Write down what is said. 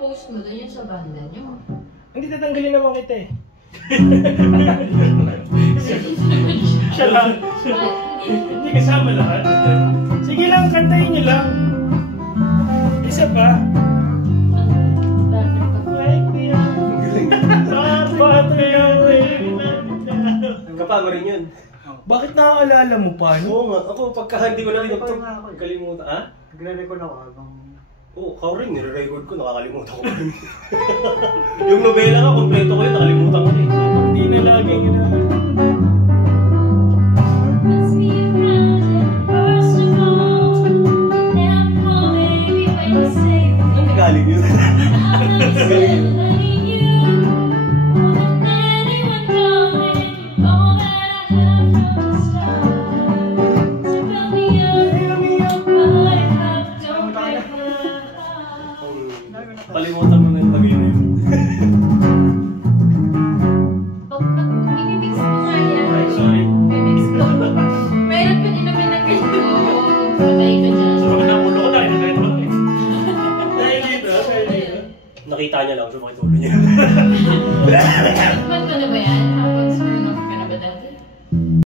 post mo doon yung sa banda nyo. Hindi tatanggalin naman kita eh. Siya lang. Hindi kasama lahat. Sige lang, kantayin niyo lang. Isa pa. Kapama rin yun. Bakit nakakaalala mo pa? Oo nga, ako pagka hindi ko na rin ito, kalimutan. Ha? Nagre-record ako habang... Oo, kao rin, nire-record ko, nakakalimutan ko rin. Yung nobela nga, kompleto ko yun, nakalimutan ko rin. Hindi na lagi yun na. Ano galing yun? Galing yun. Kalimutan mo na yung lagay na yun. I-mix mo nga yan. Ay, sorry. I-mix mo. Meron pa din naman ng ganito. Patay ka dyan. So, baka nakulo ko tayo, nakita ko lang eh. Dahil dito. Nakita niya lang, so makitulo niya. Tikman ko na ba yan? Habang sir